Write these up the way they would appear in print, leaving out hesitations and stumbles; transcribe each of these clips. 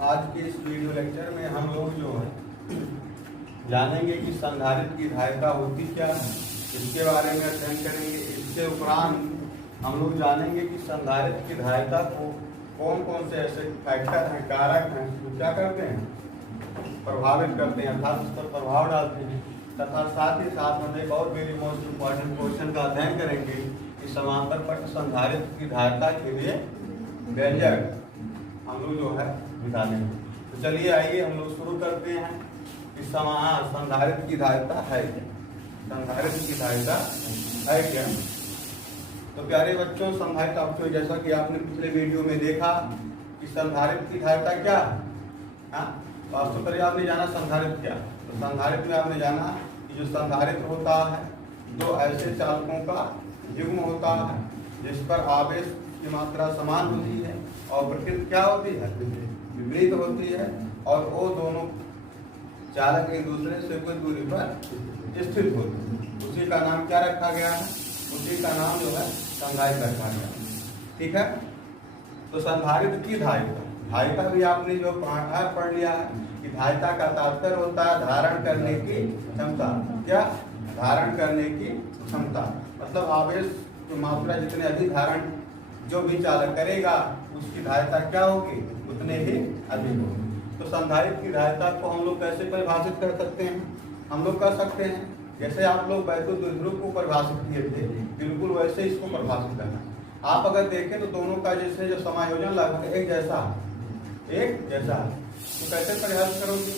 आज के इस वीडियो लेक्चर में हम लोग जो है जानेंगे कि संधारित्र की धारिता होती क्या है, इसके बारे में अध्ययन करेंगे। इसके उपरांत हम लोग जानेंगे कि संधारित्र की धारिता को कौन कौन से ऐसे फैक्टर हैं, कारक हैं जो क्या करते हैं, प्रभावित करते हैं, अर्थात उस पर प्रभाव डालते हैं। तथा साथ ही साथ हम एक और वेरी मोस्ट इम्पॉर्टेंट क्वेश्चन का अध्ययन करेंगे कि समांतर पट संधारित्र की धारिता के लिए व्यंजक हम लोग जो है बता देंगे। तो चलिए आइए हम लोग शुरू करते हैं कि संधारित्र की धारिता है क्या, संधारित्र की धारिता है क्या। तो प्यारे बच्चों, संधारित्र आपको जैसा कि आपने पिछले वीडियो में देखा कि संधारित्र की धारिता क्या है। वास्तव में आपने जाना संधारित्र क्या, तो संधारित्र में आपने जाना कि जो संधारित्र होता है दो ऐसे चालकों का युग्म होता है जिस पर आवेश की मात्रा समान होती है और प्रकृति क्या होती है, विपरीत होती है, और वो दोनों चालक एक दूसरे से कुछ दूरी पर स्थित होते हैं। उसी का नाम क्या रखा गया है, उसी का नाम जो है संधारित्र रखा गया है। ठीक है। तो संधारित्र की धारिता भी आपने जो पढ़ लिया है कि धारिता का तात्पर्य होता है धारण करने की क्षमता। क्या, धारण करने की क्षमता, मतलब आवेश की मात्रा जितने अधिक धारण जो भी चालक करेगा उसकी धारिता क्या होगी, उतने ही अधिक होगी। तो संधारित्र की धारिता को हम लोग कैसे परिभाषित कर सकते हैं, हम लोग कर सकते हैं जैसे आप लोग वैद्युत द्विध्रुव को परिभाषित किए थे, बिल्कुल वैसे इसको परिभाषित करना। आप अगर देखें तो दोनों का जैसे जो समायोजन लगभग एक जैसा है। तो कैसे परिभाषित करोगे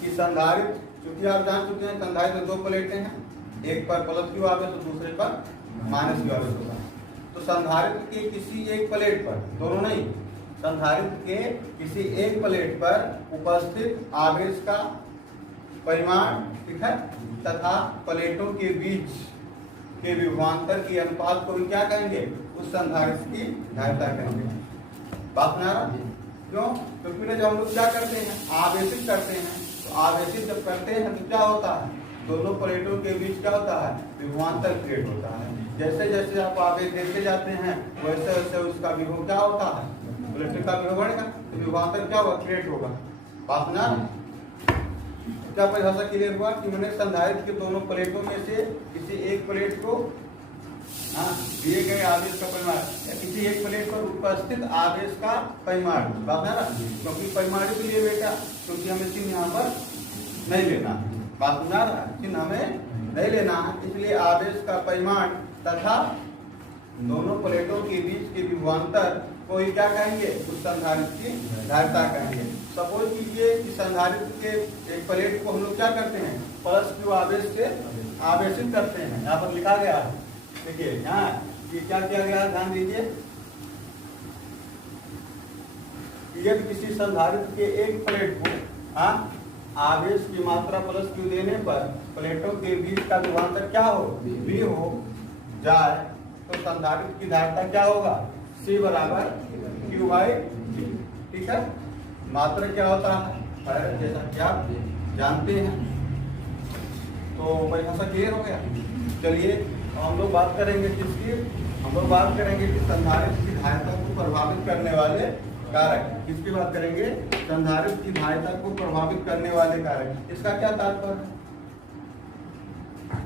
कि संधारित्र, क्योंकि आप जान चुके हैं संधारित्र दो प्लेटें हैं, एक पर प्लस क्यू आवेश तो दूसरे पर माइनस क्यू आवेश होता है। तो संधारित्र के किसी एक प्लेट पर, दोनों नहीं, संधारित्र के किसी एक प्लेट पर उपस्थित आवेश का परिमाण, ठीक है, तथा प्लेटों के बीच के विभवांतर की अनुपात को भी क्या कहेंगे, उस संधारित्र की धारिता कहेंगे। बात ना क्यों, क्योंकि जब हम लोग क्या करते हैं, आवेशित करते हैं, तो आवेशित जब करते हैं तो क्या होता है, दोनों प्लेटों के बीच क्या होता है, विभवांतर क्रिएट होता है। जैसे जैसे आप आवेश देते जाते हैं वैसे वैसे उसका विभव क्या होता है, प्लेट का विभव बढ़ेगा तो विभवांतर क्या होगा, क्रिएट होगा। बात ना क्या परिभाषा क्लियर हुआ कि मैंने संधारित्र के दोनों प्लेटों में से किसी एक प्लेट को दिए गए आवेश का परिमाण या किसी एक प्लेट पर उपस्थित आवेश का परिमाण, बात है ना, क्योंकि परिमाण के लिए बेटा, क्योंकि हमें चिन्ह यहाँ पर नहीं लेना, बात सुना रहा है, चिन्ह हमें नहीं लेना है, इसलिए आवेश का परिमाण तथा दोनों प्लेटों के बीच के विभवांतर को ही क्या कहेंगे, उस संधारित्र की धारिता कहेंगे। सपोज कीजिए कि संधारित्र के एक प्लेट को हम लोग क्या करते हैं, प्लस क्यू आवेश से आवेशित करते हैं। यहाँ पर लिखा गया है, देखिए यहाँ ये क्या किया गया है, ध्यान दीजिए। यदि किसी संधारित्र के एक प्लेट को आवेश की मात्रा प्लस क्यू देने पर प्लेटों के बीच का विभवांतर क्या हो, v हो जाए, तो संधारित्र की धारिता क्या होगा, C बराबर Q बाई G। ठीक है। मात्रा क्या होता है, जैसा कि आप जानते हैं। तो परिभाषा क्लियर हो गया। चलिए हम लोग बात करेंगे किसकी, हम लोग बात करेंगे कि संधारित्र की धारिता को प्रभावित करने वाले कारक। किसकी बात करेंगे, संधारित्र की धारिता को प्रभावित करने वाले कारक। इसका क्या तात्पर्य है,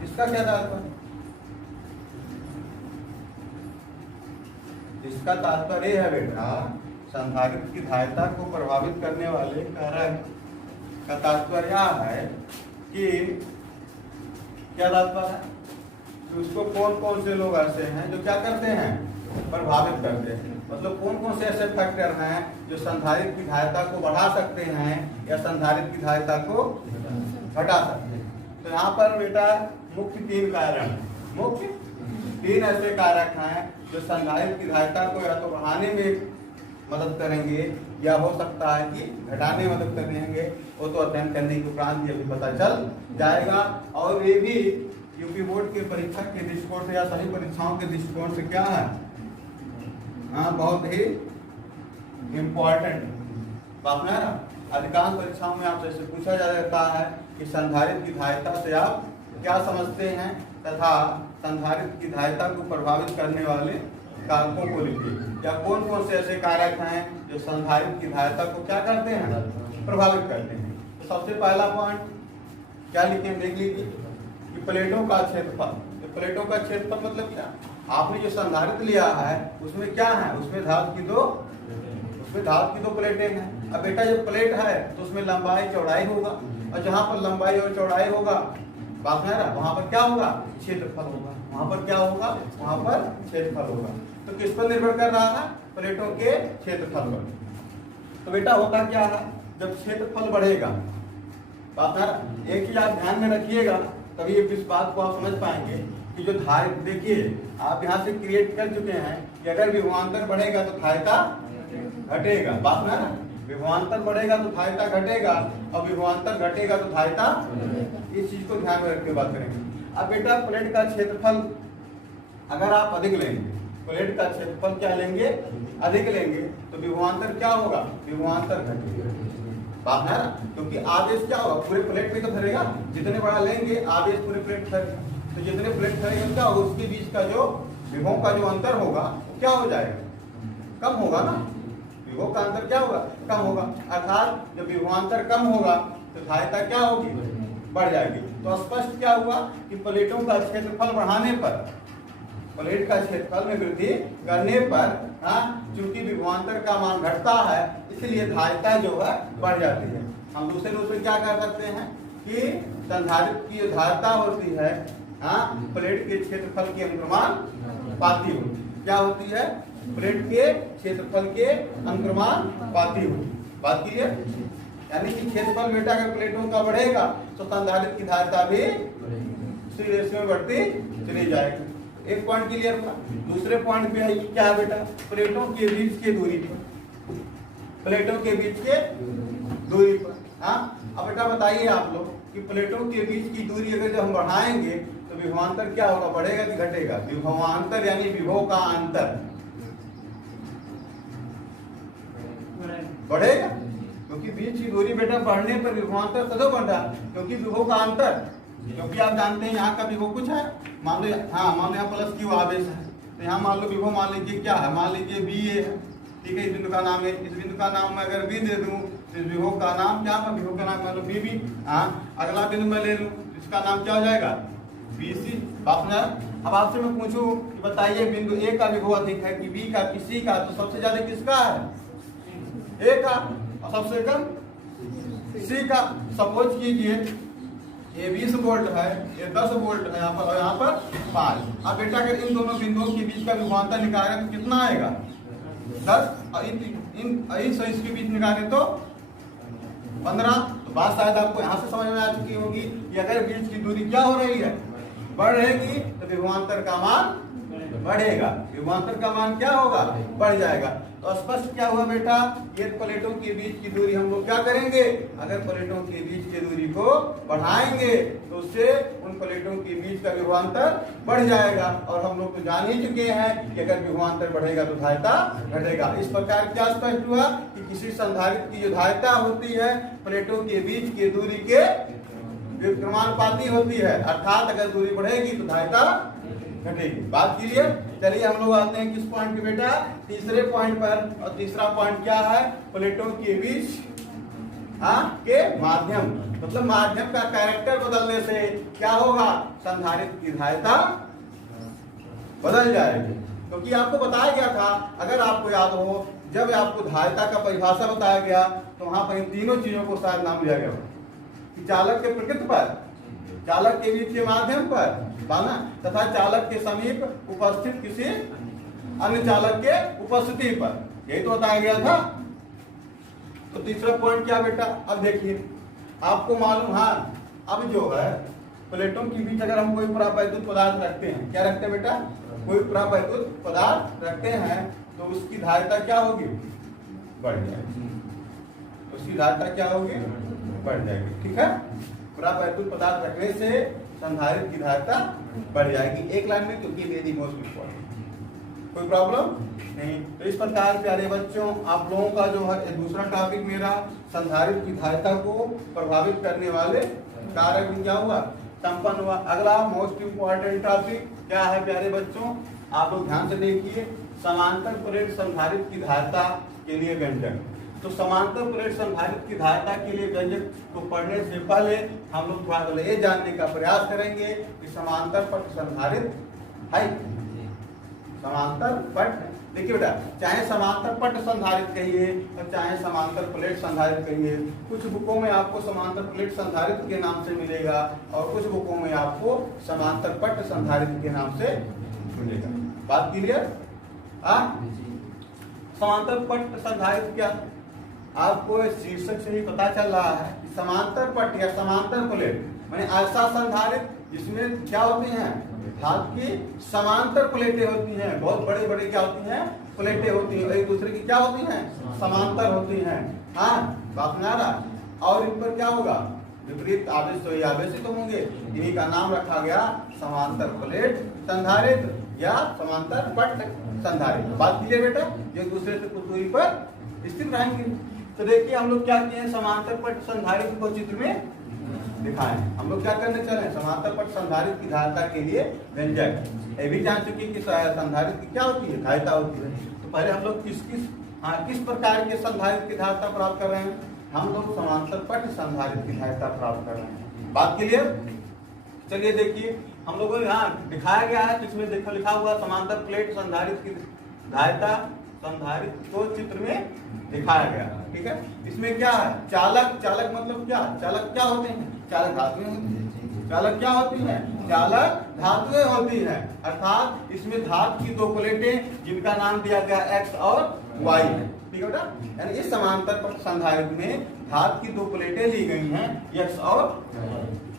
इसका क्या तात्पर्य, इसका तात्पर्य है बेटा, संधारित्र की धारिता को प्रभावित करने वाले कारक का तात्पर्य है कि क्या तात्पर्य है, तो उसको कौन कौन से लोग ऐसे हैं जो क्या करते हैं, प्रभावित करते हैं। मतलब कौन कौन से ऐसे फैक्टर हैं जो संधारित्र की धारिता को बढ़ा सकते हैं या संधारित्र की धारिता को घटा सकते हैं। तो यहाँ पर बेटा मुख्य तीन कारण, मुख्य तीन ऐसे कारक हैं जो संधारित्र की धारिता को या तो बढ़ाने में मदद करेंगे या हो सकता है कि घटाने में मदद करेंगे। वो तो अध्ययन करने के उपरांत ये भी पता चल जाएगा। और ये भी यूपी बोर्ड के परीक्षा के दृष्टिकोण से या सभी परीक्षाओं के दृष्टिकोण से क्या है, बहुत ही इम्पोर्टेंट बात है ना। अधिकांश परीक्षाओं में आपसे ऐसे पूछा जाता है कि संधारित्र की धारिता से आप क्या समझते हैं तथा संधारित्र की धारिता को प्रभावित करने वाले कारकों को लिखिए, या कौन कौन से ऐसे कारक हैं जो संधारित्र की धारिता को क्या करते हैं, प्रभावित करते हैं। तो सबसे पहला पॉइंट क्या लिखे, देख लीजिए कि प्लेटों का क्षेत्रफल। प्लेटों का क्षेत्रफल मतलब क्या, आपने जो संधारित्र लिया है उसमें क्या है, उसमें धातु की दो प्लेटें हैं। अब बेटा जब प्लेट है तो उसमें लंबाई चौड़ाई होगा, और जहां पर लंबाई और चौड़ाई होगा बात है ना, वहां पर क्या होगा, क्षेत्रफल होगा। वहां पर क्या होगा, वहां पर क्षेत्रफल होगा। तो किस पर निर्भर कर रहा है, प्लेटों के क्षेत्रफल पर। तो बेटा होता क्या है, जब क्षेत्रफल बढ़ेगा, बात है ना, एक चीज आप ध्यान में रखिएगा, तभी इस बात को आप समझ पाएंगे कि जो धारिता, देखिए आप यहाँ से क्रिएट कर चुके हैं कि अगर विभवांतर बढ़ेगा तो धारिता घटेगा, बात है ना, विभवांतर बढ़ेगा तो धारिता घटेगा, और विभवांतर घटेगा तो धारिता, इस चीज को ध्यान में रख के बात करेंगे। अब बेटा प्लेट का क्षेत्रफल अगर आप अधिक लेंगे, प्लेट का क्षेत्रफल क्या लेंगे, अधिक लेंगे, तो विभवांतर क्या होगा, विभवांतर घटेगा, बात है ना, क्योंकि आवेश क्या होगा, पूरे प्लेट में तो धरेगा, जितने बड़ा लेंगे आवेश पूरे प्लेट धरेगा, तो जितने प्लेट धरेगा क्या होगा, उसके बीच का जो विभव का जो अंतर होगा वो क्या हो जाएगा, कम होगा ना, विभव का अंतर क्या होगा, कम होगा। अर्थात जब विभवांतर कम होगा तो धारिता क्या होगी, बढ़ जाएगी। तो स्पष्ट क्या हुआ कि प्लेटों का क्षेत्रफल बढ़ाने पर, प्लेट का क्षेत्रफल में वृद्धि करने पर, चूंकि विभवांतर का मान घटता है इसलिए धारिता जो है बढ़ जाती है। हम दूसरे रूप में क्या कर सकते हैं कि संधारित्र की जो धारिता होती है, प्लेट के क्षेत्रफल के अनुक्रमानुपाती होती है। क्या होती है, प्लेट के क्षेत्रफल के अनुक्रमानुपाती होती है। बात क्लियर, यानी कि क्षेत्रफल बेटा अगर प्लेटों का बढ़ेगा तो संधारित्र की धारिता भी उसी रेशियो में बढ़ती चली जाएगी। एक पॉइंट क्लियर हुआ। दूसरे पॉइंट पे है क्या है बेटा, प्लेटों के बीच की दूरी पर, प्लेटों के बीच के दूरी पर। अब बेटा बताइए आप लोग कि प्लेटों के बीच की दूरी अगर जब हम बढ़ाएंगे तो विभवांतर क्या होगा, बढ़ेगा कि घटेगा, विभवांतर यानी विभव का अंतर बढ़ेगा, क्योंकि बीच की दूरी बेटा बढ़ने पर विभवांतर सदैव बढ़ा, क्योंकि विभव का अंतर, क्योंकि आप जानते हैं यहाँ का विभव कुछ है, मान लो यहाँ प्लस क्यू आवेश है, तो यहाँ मान लो विभव मान लीजिए क्या है, मान लीजिए बी ए है, ठीक है, इस बिंदु का नाम है, इस बिंदु का नाम मैं अगर बी दे दूं तो इस विभव का नाम क्या है, विभव का नाम मान लो बी बी। अगला बिंदु मैं ले लूं, इसका नाम क्या हो जाएगा, बी सी। अब आपसे मैं पूछूं कि बताइए बिंदु ए का विभव अधिक है कि बी का कि सी का, तो सबसे ज्यादा किसका है, ए का, और सबसे कम सी का। सपोज कीजिए ये 20 वोल्ट है, ये 10 वोल्ट है यहाँ पर, और यहाँ पर 5। अब बेटा अगर इन दोनों बिंदुओं के बीच का विभवांतर निकालें तो कितना आएगा, 10, और इसके बीच निकालें तो 15। तो बात शायद आपको यहाँ से समझ में आ चुकी होगी कि अगर बीच की दूरी क्या हो रही है, बढ़ रहेगी, तो विभवांतर का मान बढ़ेगा, विभवांतर का मान क्या होगा, बढ़ जाएगा। तो स्पष्ट क्या हुआ बेटा, ये प्लेटों के बीच की दूरी हम लोग क्या करेंगे, अगर प्लेटों के बीच की दूरी को बढ़ाएंगे तो उससे उन प्लेटों के बीच का विभवांतर बढ़ जाएगा। और हम लोग तो जान ही चुके हैं कि अगर विभवांतर बढ़ेगा तो धारिता घटेगा। इस प्रकार क्या स्पष्ट हुआ कि किसी संधारित्र की जो धारिता होती है प्लेटों के बीच की दूरी के विक्रमानुपाती होती है, अर्थात अगर दूरी बढ़ेगी तो धारिता घटेगी। बात क्लियर। चलिए हम लोग आते हैं किस पॉइंट पे बेटा, तीसरे पॉइंट पर। और तीसरा पॉइंट क्या है, प्लेटों के बीच के माध्यम, मतलब माध्यम का कैरेक्टर बदलने से क्या होगा, संधारित्र की धारिता बदल जाएगी। क्योंकि आपको बताया गया था, अगर आपको याद हो, जब आपको धारिता का परिभाषा बताया गया तो वहां पर इन तीनों चीजों को शायद नाम दिया गया कि चालक के प्रकृति पर, चालक के बीच के माध्यम पर तथा चालक के समीप उपस्थित किसी अन्य चालक के उपस्थिति पर, यही तो बताया गया था। तो तीसरा पॉइंट क्या बेटा, अब देखिए आपको मालूम, अब जो है प्लेटों के बीच अगर हम कोई परावैद्युत पदार्थ रखते हैं, क्या रखते हैं बेटा, कोई परावैद्युत पदार्थ रखते हैं तो उसकी धारिता क्या होगी, बढ़ जाएगी, उसकी धारिता क्या होगी, बढ़ जाएगी। ठीक है, परावैद्युत पदार्थ रखने से संधारित्र की धारिता बढ़ जाएगी, एक लाइन में, क्योंकि वेरी मोस्ट इम्पोर्टेंट। कोई प्रॉब्लम नहीं। तो इस प्रकार प्यारे बच्चों, आप लोगों का जो है दूसरा टॉपिक मेरा संधारित्र की धारिता को प्रभावित करने वाले कारक क्या हुआ, संपन्न हुआ। अगला मोस्ट इम्पोर्टेंट टॉपिक क्या है प्यारे बच्चों, आप लोग ध्यान से देखिए, समांतर प्लेट संधारित्र की धारिता के लिए व्यंजक। तो समांतर प्लेट संधारित्र की धारिता के लिए व्यंजक को पढ़ने से पहले हम लोग थोड़ा सा ये जानने का प्रयास करेंगे कि समांतर पट संधारित्र है। समांतर पट देखिए बेटा, चाहे समांतर पट संधारित्र कहिए और चाहे समांतर प्लेट संधारित्र कहिए, कुछ बुकों में आपको समांतर प्लेट संधारित्र के नाम से मिलेगा और कुछ बुकों में आपको समांतर पट संधारित्र के नाम से मिलेगा। बात क्लियर? समांतर पट संधारित्र क्या, आपको शीर्षक से ही पता चल रहा है कि समांतर पट या समांतर प्लेट माने ऐसा संधारित्र जिसमें क्या होती हैं, धातु की समांतर प्लेटें होती हैं, बहुत बड़े बड़े क्या होती हैं, प्लेटें होती हैं, एक दूसरे की क्या होती हैं, समांतर होती हैं। हाँ, बात ना रहा। और इन पर क्या होगा, विपरीत आवेश तो आवेशित होंगे, इन्हीं का नाम रखा गया समांतर प्लेट संधारित्र या समांतर पट संधारित्र। बात क्लियर बेटा? एक दूसरे से कुछ दूरी पर स्थित रहेंगे। तो देखिए हम लोग क्या किए हैं, समांतर पट संधारित्र को चित्र में दिखाएं। हम लोग क्या करने चले, समांतर पट संधारित्र की धारिता के लिए व्यंजक। ये भी जान चुके कि संधारित्र की क्या होती है, धारिता होती है। तो पहले हम लोग किस प्रकार के संधारित्र की धारिता प्राप्त कर रहे हैं, हम लोग समांतर पट संधारित्र की धारिता प्राप्त कर रहे हैं। बात क्लियर? चलिए देखिए हम लोगों को यहाँ दिखाया गया है, इसमें देखो लिखा हुआ समांतर प्लेट संधारित्र की धारिता संधारित्र को चित्र में दिखाया गया। ठीक है, इसमें क्या है, चालक। चालक मतलब क्या, चालक क्या होते हैं, चालक धातुएं होती हैं। चालक क्या होती हैं, चालक धातुएं होती हैं। अर्थात इसमें धातु की दो प्लेटें जिनका नाम दिया गया एक्स और वाई है। ठीक है बेटा, यानी इस समांतर पट संधारित्र में धातु की दो प्लेटें ली गई हैं, एक्स और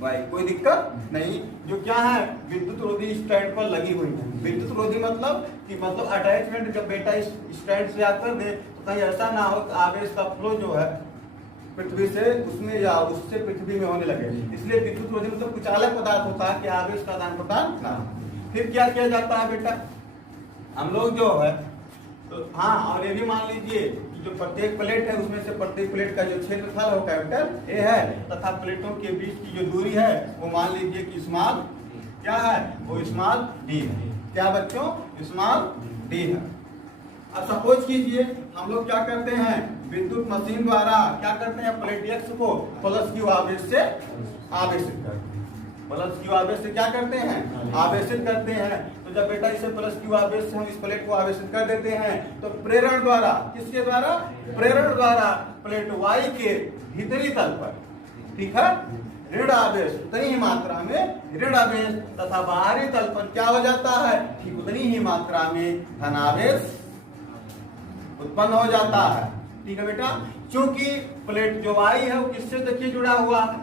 वाई। कोई दिक्कत नहीं। जो क्या है, विद्युत रोधी स्टैंड पर लगी हुई है। विद्युत रोधी मतलब कि अटैचमेंट जब बेटा इस स्टैंड से आकर दे तो कहीं ऐसा ना हो कि आवेश का फ्लो जो है पृथ्वी से उसमें या उससे पृथ्वी में होने लगे। इसलिए विद्युत रोधी मतलब कुछ अलग पदार्थ होता है कि आवेश का आदान प्रदान ना हो। फिर क्या किया जाता है बेटा, हम लोग जो है तो हाँ, और ये भी मान लीजिए जो प्रत्येक प्लेट है उसमें से प्रत्येक प्लेट का जो क्षेत्रफल है वो कैपिटल ए है तथा प्लेटों के बीच की जो दूरी है वो मान लीजिए कि स्मॉल क्या है, वो स्मॉल डी है। क्या बच्चों, स्मॉल डी है। अब सपोज कीजिए हम लोग क्या करते हैं, विद्युत मशीन द्वारा क्या करते हैं, प्लेट एक्स को प्लस क्यू आवेश से आवेशित करते हैं। प्लस क्यू आवेश से क्या करते हैं, आवेशित करते हैं। तो जब बेटा इसे प्लस क्यू आवेश से हम इस प्लेट को आवेशित कर देते हैं तो प्रेरण द्वारा, किसके द्वारा, प्रेरण द्वारा प्लेट वाई के भीतरी तल पर, ठीक है, ऋण आवेश उतनी ही मात्रा में ऋण आवेश तथा बाहरी तल पर क्या हो जाता है, ठीक उतनी ही मात्रा में धन आवेश उत्पन्न हो जाता है। ठीक है बेटा, क्योंकि प्लेट जो वाई है वो किससे देखिए जुड़ा हुआ है,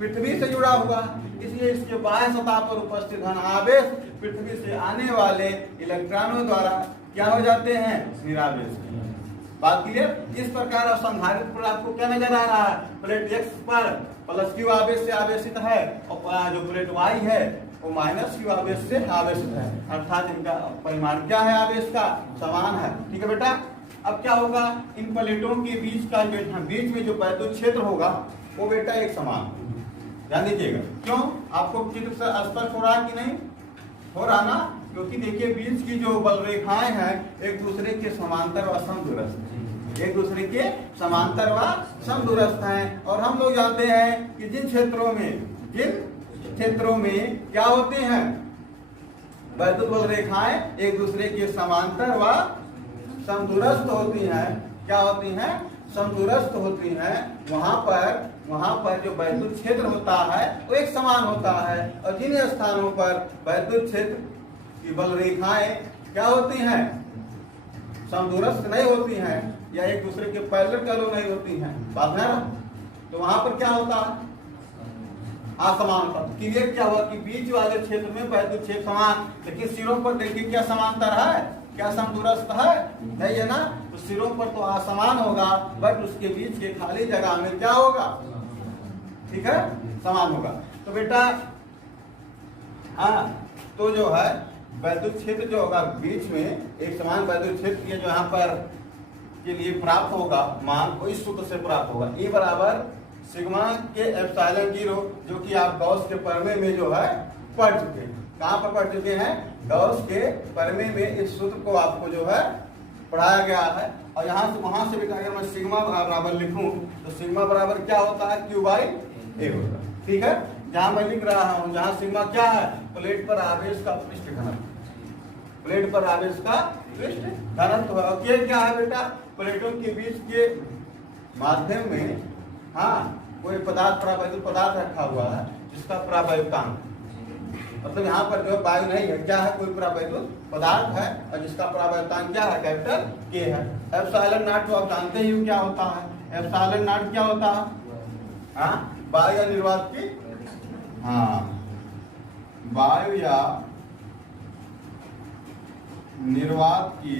पृथ्वी से जुड़ा हुआ, इसलिए इसके बाह्य सतह पर उपस्थित धन आवेश पृथ्वी से आने वाले इलेक्ट्रॉनों द्वारा क्या हो जाते हैं, निरावेश। बात क्लियर? इस प्रकार अब संधारित्र पर आपको क्या नजर आ रहा है, प्लेट एक्स पर प्लस क्यू आवेश से आवेशित है और जो प्लेट वाई है वो माइनस क्यू आवेश से आवेशित है। अर्थात इनका परिमाण क्या है, आवेश का समान है। ठीक है बेटा, अब क्या होगा, इन प्लेटों के बीच का बीच में जो वैद्युत क्षेत्र होगा वो बेटा एक समान, ध्यान दीजिएगा। क्यों, आपको चित्र से स्पष्ट हो रहा है कि नहीं हो रहा ना, क्योंकि देखिए बीच की जो बल रेखाएं हैं एक दूसरे के समांतर व समदूरस्थ हैं, एक दूसरे के समांतर व समदूरस्थ हैं। और हम लोग जानते हैं कि जिन क्षेत्रों में क्या होते हैं, वैद्युत बल रेखाएं एक दूसरे के समांतर व समदूरस्थ होती हैं, क्या होती हैं, समदूरस्थ होती हैं, वहां पर जो वैद्युत क्षेत्र होता है वो एक समान होता है। और जिन स्थानों पर वैद्युत क्षेत्र की बल रेखाएं क्या होती हैं, समदूरस्थ नहीं होती हैं या एक दूसरे के पैरेलल कलो नहीं होती हैं, बात है ना, तो वहां पर क्या होता है, असमान होता है। क्लियर क्या हुआ कि बीच वाले क्षेत्र में वैद्युत क्षेत्र समान, लेकिन सिरों पर देखिए क्या समांतर है, क्या समदूरस्थ है, नहीं है ना, तो सिरों पर तो असमान होगा, बट उसके बीच के खाली जगह में क्या होगा, ठीक है, समान होगा। तो बेटा हाँ, तो जो है वैद्युत क्षेत्र जो होगा बीच में एक समान वैद्युत क्षेत्र के जो यहाँ पर के लिए प्राप्त होगा मान वो इस सूत्र से प्राप्त होगा, E बराबर सिग्मा के एप्सिलॉन 0, जो कि आप गॉस के प्रमेय में जो है पढ़ चुके हैं। कहाँ पर पढ़ चुके हैं? गॉस के प्रमेय में इस सूत्र को आपको जो है पढ़ाया गया है। और यहाँ से वहां से भी अगर मैं सिग्मा बराबर लिखूं तो सिग्मा बराबर क्या होता है? Q बाई ए होता है। ठीक है, जहां मैं लिख रहा हूं, जहां सिग्मा क्या है? प्लेट पर आवेश का पृष्ठ घनत्व। प्लेट पर आवेश का पृष्ठ घनत्व है। और क्या है बेटा? प्लेटों के बीच के माध्यम में कोई पदार्थ पदार्थ रखा हुआ है जिसका परावैद्युतांक, मतलब यहाँ पर जो वायु नहीं है, क्या है? कोई परावैद्युत पदार्थ है और जिसका परावैद्युतांक क्या है? कैपिटल के है। एप्सिलॉन नॉट तो आप जानते ही हो क्या होता है। एप्सिलॉन नॉट क्या होता है? वायु या निर्वात की वायु या निर्वात की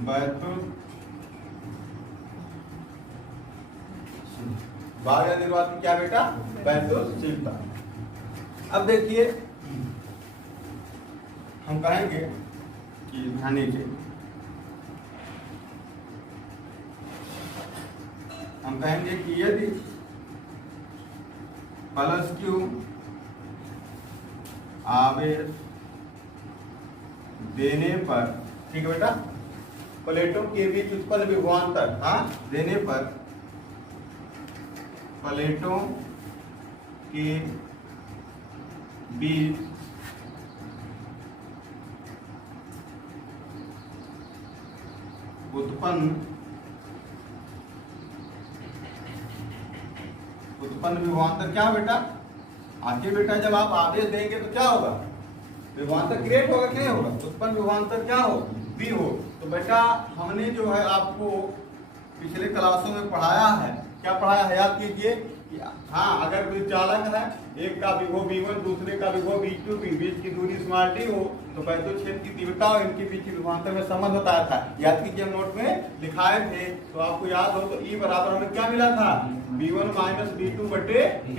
वैद्युत वायु या निर्वात की क्या बेटा? वैद्युतशीलता। अब देखिए हम कहेंगे कि ध्यान दीजिए, हम कहेंगे कि यदि प्लस Q आवेश देने पर, ठीक है बेटा, प्लेटों के बीच उत्पन्न विभवांतर देने पर प्लेटों के बीच उत्पन्न विभवांतर क्या बेटा? आगे बेटा जब आप आवेश देंगे तो क्या होगा? विभवांतर क्रिएट होगा कि नहीं होगा? उत्पन्न विभवांतर क्या हो? V हो। तो बेटा हमने जो है आपको पिछले क्लासों में पढ़ाया है, क्या पढ़ाया है? याद कीजिए। अगर कोई चालक है, एक का विभव V1 दूसरे का विभव V2, बीच की दूरी स्मॉल d हो, तो वैद्युत क्षेत्र की तीव्रता और इनके बीच की विभवांतर में संबंध बताया था। याद कीजिए, हम नोट में लिखाए थे, तो आपको याद हो तो E बराबर हमें क्या मिला था? V1 माइनस V2 बटे D।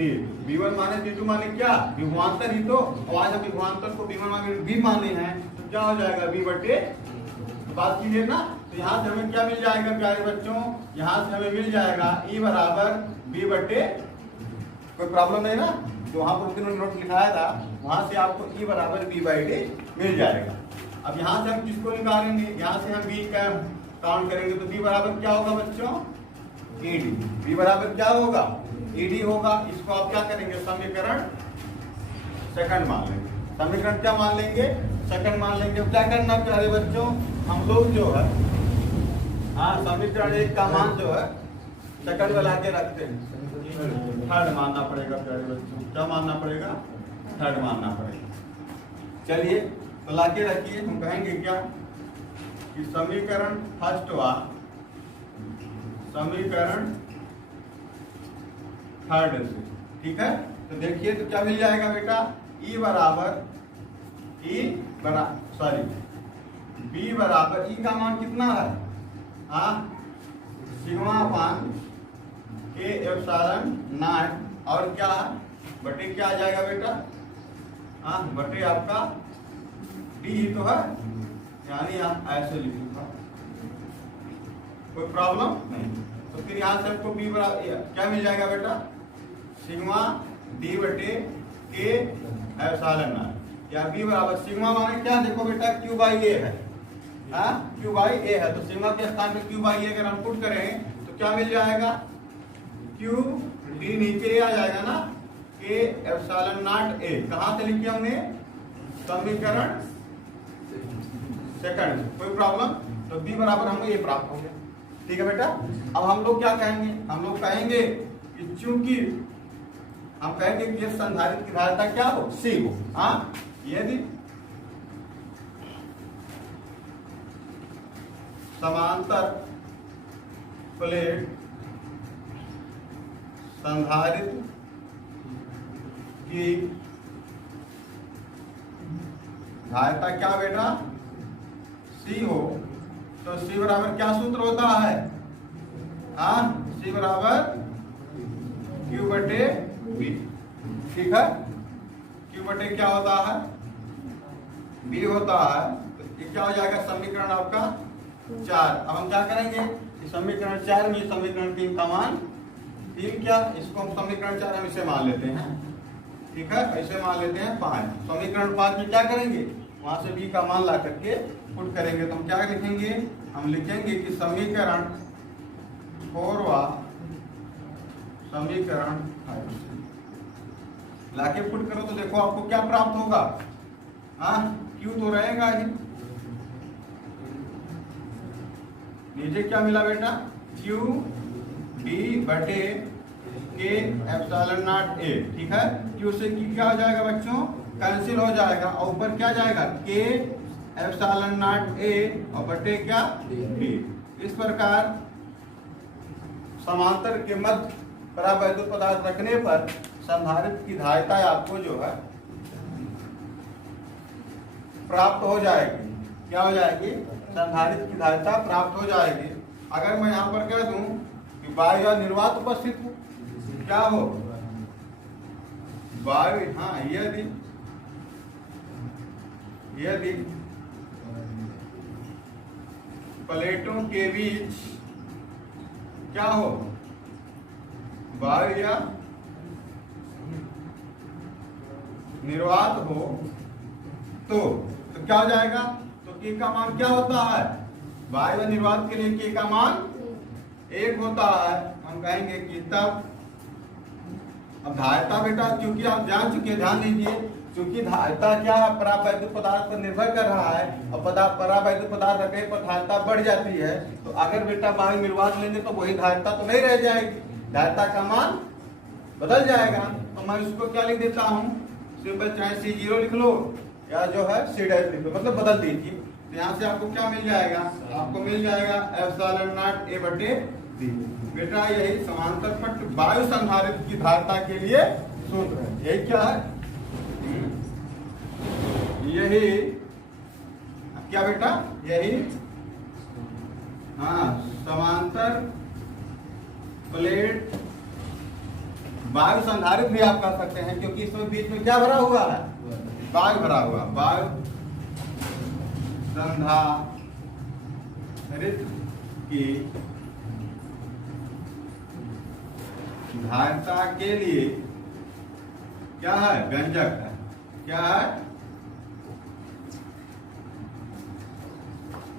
V1 माइनस V2 माने क्या? विभवांतर ही तो। आज हम विभवांतर को V1 माइनस V माने हैं, तो क्या हो जाएगा? V बटे, तो बात क्लियर ना? तो यहाँ से हमें क्या मिल जाएगा प्यारे बच्चों? यहाँ से हमें मिल जाएगा E बराबर V बटे, कोई प्रॉब्लम नहीं ना? जो वहां पर नोट लिखाया था वहां से आपको E बराबर V बाई D मिल जाएगा। अब यहाँ से हम किसको निकालेंगे? यहाँ से हम V का काउंट करेंगे तो V बराबर क्या होगा बच्चों? ED। V बराबर क्या होगा? ED होगा। इसको आप क्या करेंगे? समीकरण सेकंड मान लेंगे। समीकरण क्या मान लेंगे? सेकंड मान लेंगे। क्या करना प्यारे बच्चों? हम लोग जो है समीकरण 1 का मान जो है सेकंड में लाके रखते हैं। थर्ड मानना पड़ेगा प्यारे बच्चों। क्या मानना पड़ेगा? थर्ड मानना पड़ेगा। चलिए तो लाके रखिए। हम कहेंगे क्या कि समीकरण फर्स्ट व समीकरण थर्ड से, ठीक है? तो देखिए तो क्या मिल जाएगा बेटा? B बराबर E का मान कितना है? Sigma upon K epsilon not, और क्या है? बटे क्या आ जाएगा बेटा? बटे आपका D ही तो है, यानी आप ऐसे लिखूंगा, कोई प्रॉब्लम नहीं। तो फिर यहाँ से आपको B बराबर क्या मिल जाएगा बेटा? सिग्मा D बटे K एप्सिलॉन नॉट, या B बराबर सिग्मा माने क्या? देखो बेटा Q बाई A है, Q बाई A है, तो सिग्मा के स्थान में Q बाई A अगर हम पुट करें तो क्या मिल जाएगा? Q D नीचे आ जाएगा ना, K एप्सिलॉन नॉट A। कहाँ से लिखे हमने? समीकरण सेकंड। कोई प्रॉब्लम? तो B बराबर हमको ये प्राप्त हो गया। ठीक है बेटा। अब हम लोग क्या कहेंगे? हम लोग कहेंगे कि चूंकि हम कहेंगे कि ये संधारित्र की धारिता क्या हो? C हो। यदि समांतर प्लेट संधारित्र की धारिता क्या बेटा? C हो, तो C बराबर क्या सूत्र होता है? C बराबर Q बटे B। ठीक है, Q बटे क्या होता है? B होता है। तो ये क्या हो जाएगा? समीकरण आपका 4। अब हम क्या करेंगे? समीकरण 4 में समीकरण 3 का मान 3 क्या? इसको हम समीकरण 4 हम इसे मान लेते हैं। ठीक है, ऐसे मान लेते हैं 5। समीकरण 5 में क्या करेंगे, वहां से बी का मान ला करके पुट करेंगे। तो हम क्या लिखेंगे, हम लिखेंगे कि समीकरण 4 व समीकरण 5 लाके पुट करो तो देखो आपको क्या प्राप्त होगा। हाँ, क्यू तो रहेगा ही, नीचे क्या मिला बेटा, क्यू बी बटे के एप्सिलॉन नॉट ए। ठीक है, क्यू से की क्या हो जाएगा बच्चों, कैंसिल हो जाएगा, और ऊपर क्या जाएगा, के एप्सिलॉन नॉट ए और बटे क्या बी। इस प्रकार समांतर के मध्य परावैद्युत पदार्थ रखने पर संधारित्र की धारिता आपको जो है प्राप्त हो जाएगी। क्या हो जाएगी, संधारित्र की धारिता प्राप्त हो जाएगी। अगर मैं यहाँ पर कह दूं कि वायु या निर्वात उपस्थित हो, क्या हो, वायु, हाँ, यदि प्लेटों के बीच क्या हो, वायु या निर्वात हो तो क्या हो जाएगा, तो के का मान क्या होता है, वायु निर्वात के लिए के का मान 1 होता है। हम कहेंगे कि तब अब धारिता बेटा, क्योंकि आप जान चुके, ध्यान दीजिए, क्योंकि धारिता क्या है, परावैद्युत पदार्थ पर निर्भर कर रहा है, और परावैद्युत पदार्थ रखने पर धारिता बढ़ जाती है। तो अगर बेटा वायु निर्वात लेंगे तो वही धारिता तो नहीं रह जाएगी, धारिता का मान बदल जाएगा। तो मैं इसको क्या लिख देता हूँ, सिंपल, चाहे C0 लिख लो या जो है C' लिख लो, मतलब बदल दीजिए। तो यहाँ से आपको क्या मिल जाएगा, आपको मिल जाएगा एप्सिलॉन नॉट ए बटे बी। बेटा यही समांतर पट वायु संधारित्र की धारिता के लिए सूत्र है। यही क्या है, यही क्या बेटा, यही, हाँ, समांतर प्लेट वायु संधारित्र भी आप कह सकते हैं, क्योंकि इसमें बीच में क्या भरा हुआ है, वायु भरा हुआ, वायु संधारित्र की धारिता के लिए क्या है, व्यंजक है, क्या है।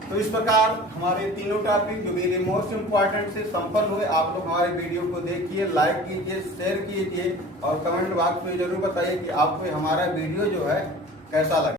तो इस प्रकार हमारे तीनों टॉपिक जो मेरे मोस्ट इंपॉर्टेंट से संपन्न हुए। आप लोग हमारे वीडियो को देखिए, लाइक कीजिए, शेयर कीजिए और कमेंट बॉक्स में जरूर बताइए कि आपको हमारा वीडियो जो है कैसा लगा।